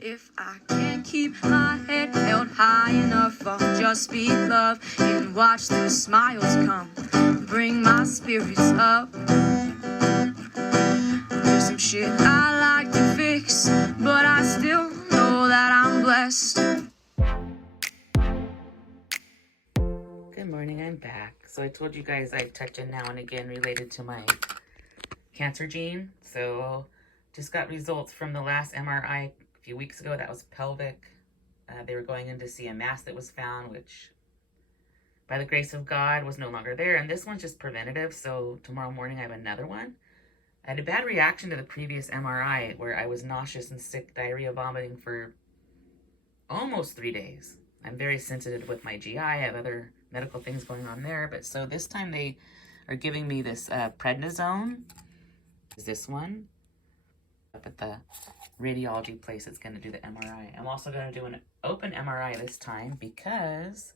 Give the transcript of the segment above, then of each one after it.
If I can't keep my head held high enough, I'll just speak love and watch the smiles come, bring my spirits up. There's some shit I like to fix, but I still know that I'm blessed. Good morning, I'm back. So I told you guys I'd touch in now and again related to my cancer gene. So just got results from the last MRI a few weeks ago. That was pelvic. They were going in to see a mass that was found, which by the grace of God was no longer there. And this one's just preventative. So tomorrow morning I have another one. I had a bad reaction to the previous MRI where I was nauseous and sick, diarrhea, vomiting for almost 3 days. I'm very sensitive with my GI. I have other medical things going on there. But so this time they are giving me this prednisone. Is this one up at the radiology place that's going to do the MRI. I'm also going to do an open MRI this time because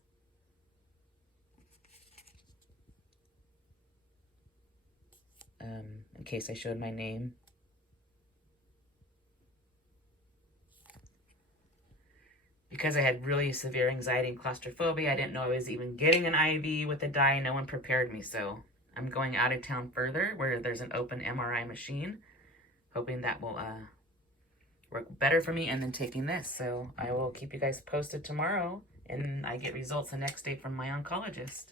in case I showed my name. Because I had really severe anxiety and claustrophobia, I didn't know I was even getting an IV with the dye. No one prepared me, so I'm going out of town further where there's an open MRI machine, hoping that will work better for me, and then taking this. So I will keep you guys posted tomorrow, and I get results the next day from my oncologist.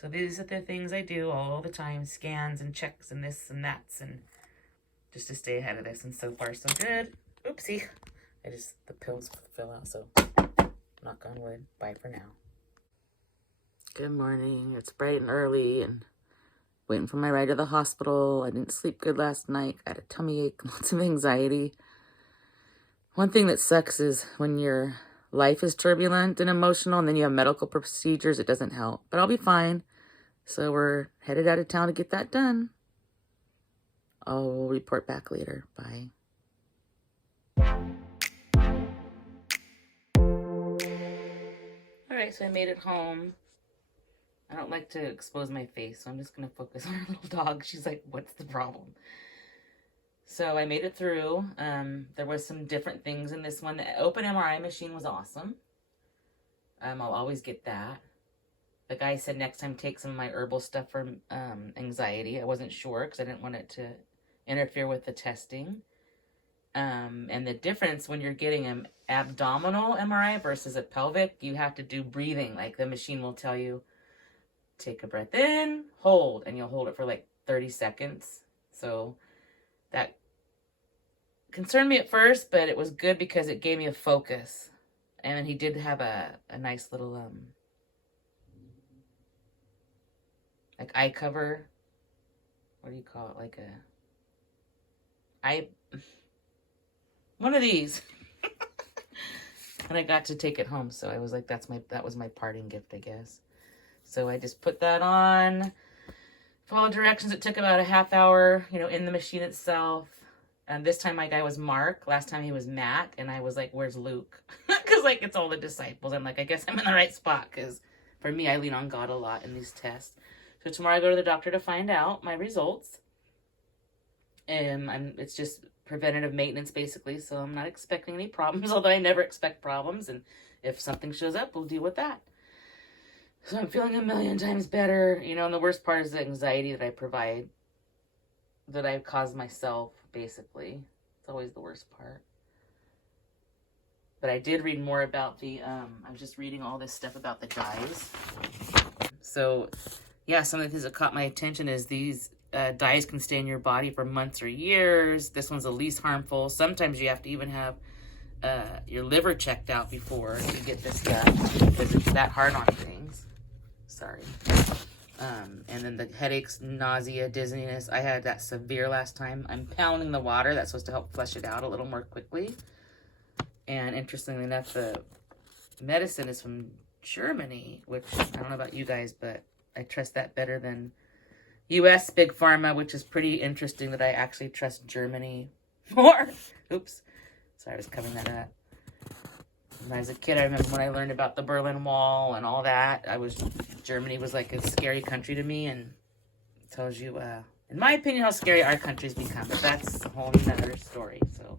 So these are the things I do all the time, scans and checks and this and that's, and just to stay ahead of this, and so far so good. Oopsie. The pills fell out, so knock on wood. Bye for now. Good morning. It's bright and early and waiting for my ride to the hospital. I didn't sleep good last night. I had a tummy ache, lots of anxiety. One thing that sucks is when your life is turbulent and emotional and then you have medical procedures, it doesn't help. But I'll be fine. So we're headed out of town to get that done. I'll report back later. Bye. Alright, so I made it home. I don't like to expose my face, so I'm just going to focus on our little dog. She's like, what's the problem? So I made it through. There was some different things in this one. The open MRI machine was awesome. I'll always get that. The guy said next time take some of my herbal stuff for anxiety. I wasn't sure because I didn't want it to interfere with the testing. And the difference when you're getting an abdominal MRI versus a pelvic, you have to do breathing. Like the machine will tell you, take a breath in, hold, and you'll hold it for like 30 seconds. So that concerned me at first, but it was good because it gave me a focus. And then he did have a nice little like eye cover. What do you call it? Like one of these. And I got to take it home, so I was like, that was my parting gift, I guess. So I just put that on, followed directions. It took about a half hour, in the machine itself. And this time my guy was Mark. Last time he was Matt, and I was like, where's Luke? Because it's all the disciples. I'm like, I guess I'm in the right spot, because for me, I lean on God a lot in these tests. So tomorrow I go to the doctor to find out my results. And it's just preventative maintenance, basically, so I'm not expecting any problems, although I never expect problems, and if something shows up, we'll deal with that. So I'm feeling a million times better, and the worst part is the anxiety that I've caused myself, basically. It's always the worst part. But I did read more about I was just reading all this stuff about the dyes. So, yeah, some of the things that caught my attention is these dyes can stay in your body for months or years. This one's the least harmful. Sometimes you have to even have your liver checked out before you get this done because it's that hard on things. Sorry. And then the headaches, nausea, dizziness. I had that severe last time. I'm pounding the water. That's supposed to help flush it out a little more quickly. And interestingly enough, the medicine is from Germany, which I don't know about you guys, but I trust that better than U.S. Big Pharma, which is pretty interesting that I actually trust Germany more. Oops. Sorry, I was covering that up. When I was a kid, I remember when I learned about the Berlin Wall and all that. Germany was like a scary country to me, and it tells you, in my opinion, how scary our country's become. But that's a whole nother story. So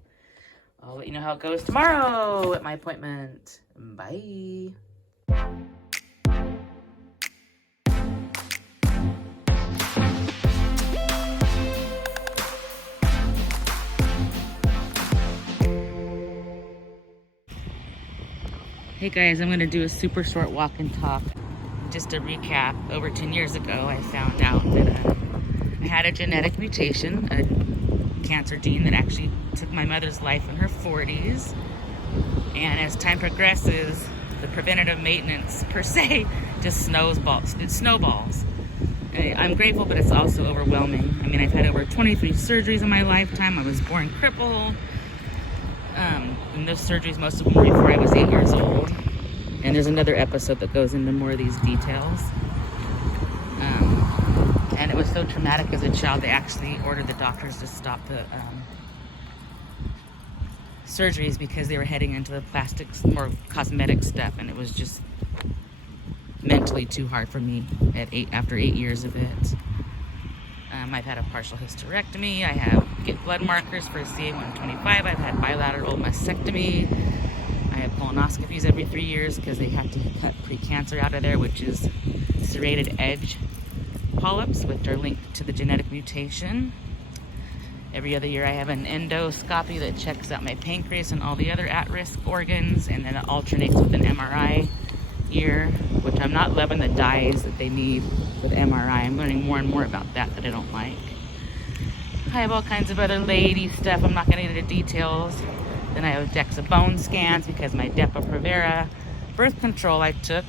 I'll let you know how it goes tomorrow at my appointment. Bye. Hey guys, I'm gonna do a super short walk and talk. Just to recap, over 10 years ago, I found out that I had a genetic mutation, a cancer gene that actually took my mother's life in her 40s. And as time progresses, the preventative maintenance per se just snowballs. I'm grateful, but it's also overwhelming. I mean, I've had over 23 surgeries in my lifetime. I was born crippled. And those surgeries, most of them were before I was 8 years old. And there's another episode that goes into more of these details. And it was so traumatic as a child, they actually ordered the doctors to stop the surgeries because they were heading into the plastics, more cosmetic stuff, and it was just mentally too hard for me after 8 years of it. I've had a partial hysterectomy. I get blood markers for CA-125. I've had bilateral mastectomy. I have colonoscopies every 3 years because they have to cut precancer out of there, which is serrated edge polyps, which are linked to the genetic mutation. Every other year I have an endoscopy that checks out my pancreas and all the other at-risk organs, and then it alternates with an MRI year, which I'm not loving the dyes that they need with MRI. I'm learning more and more about that I don't like. I have all kinds of other lady stuff. I'm not going to get into details. Then I have DEXA bone scans because my Depo-Provera birth control I took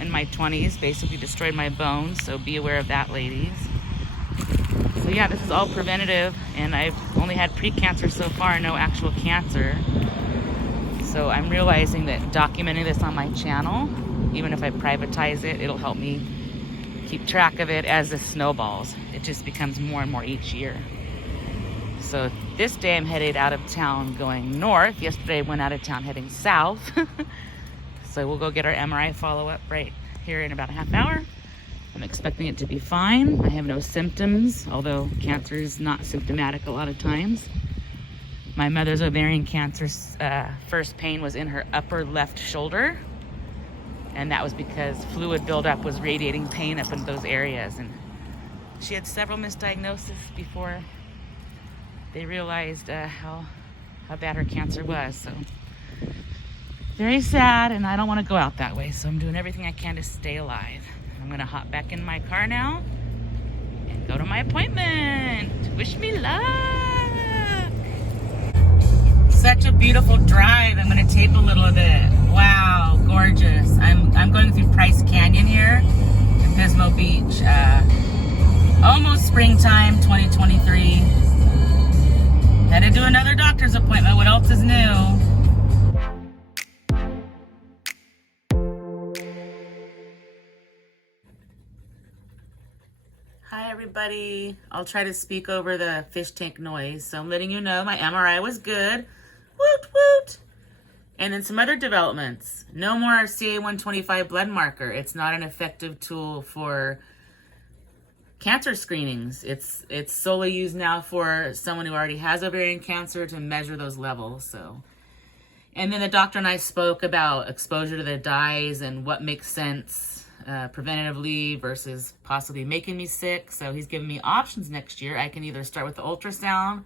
in my 20s basically destroyed my bones, so be aware of that, ladies. So yeah, this is all preventative, and I've only had pre-cancer so far, no actual cancer. So I'm realizing that documenting this on my channel, even if I privatize it, it'll help me keep track of it as this snowballs. It just becomes more and more each year. So this day I'm headed out of town going north. Yesterday I went out of town heading south. So we'll go get our MRI follow-up right here in about a half hour. I'm expecting it to be fine. I have no symptoms, although cancer is not symptomatic a lot of times. My mother's ovarian cancer's first pain was in her upper left shoulder. And that was because fluid buildup was radiating pain up in those areas. And she had several misdiagnoses before they realized how bad her cancer was. So very sad, and I don't want to go out that way. So I'm doing everything I can to stay alive. I'm gonna hop back in my car now and go to my appointment. Wish me luck. Such a beautiful drive. I'm gonna tape a little bit. Wow, gorgeous. I'm going through Price Canyon here in Pismo Beach. Almost springtime, 2023. Had to do another doctor's appointment. What else is new? Hi everybody. I'll try to speak over the fish tank noise. So I'm letting you know my MRI was good. Woot woot. And then some other developments. No more CA-125 blood marker. It's not an effective tool for cancer screenings. It's solely used now for someone who already has ovarian cancer to measure those levels. So, and then the doctor and I spoke about exposure to the dyes and what makes sense preventatively versus possibly making me sick. So he's giving me options next year. I can either start with the ultrasound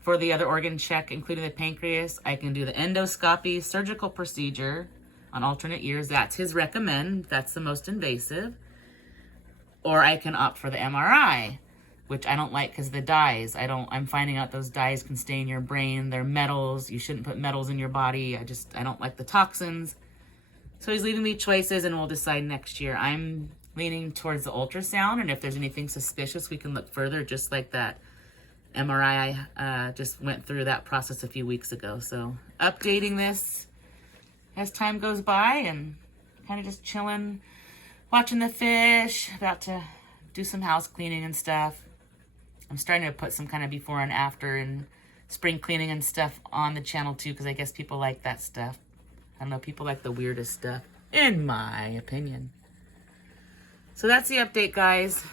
for the other organ check, including the pancreas. I can do the endoscopy surgical procedure on alternate years. That's his recommend. That's the most invasive. Or I can opt for the MRI, which I don't like because the dyes. I'm finding out those dyes can stay in your brain. They're metals. You shouldn't put metals in your body. I don't like the toxins. So he's leaving me choices, and we'll decide next year. I'm leaning towards the ultrasound, and if there's anything suspicious, we can look further, just like that MRI. I just went through that process a few weeks ago. So updating this as time goes by, and kind of just chilling, watching the fish, about to do some house cleaning and stuff. I'm starting to put some kind of before and after and spring cleaning and stuff on the channel too, because I guess people like that stuff. I don't know, people like the weirdest stuff, in my opinion. So that's the update, guys.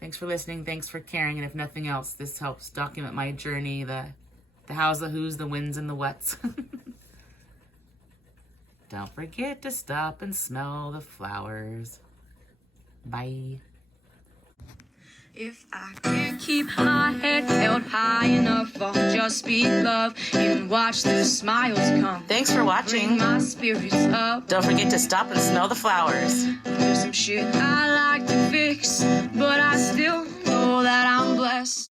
Thanks for listening. Thanks for caring. And if nothing else, this helps document my journey, the The hows, the who's, the whens, and the whats. Don't forget to stop and smell the flowers. Bye. If I can't keep my head held high enough, I'll just be love and watch the smiles come. Thanks for watching. Bring my spirits up. Don't forget to stop and smell the flowers. There's some shit I like to fix, but I still know that I'm blessed.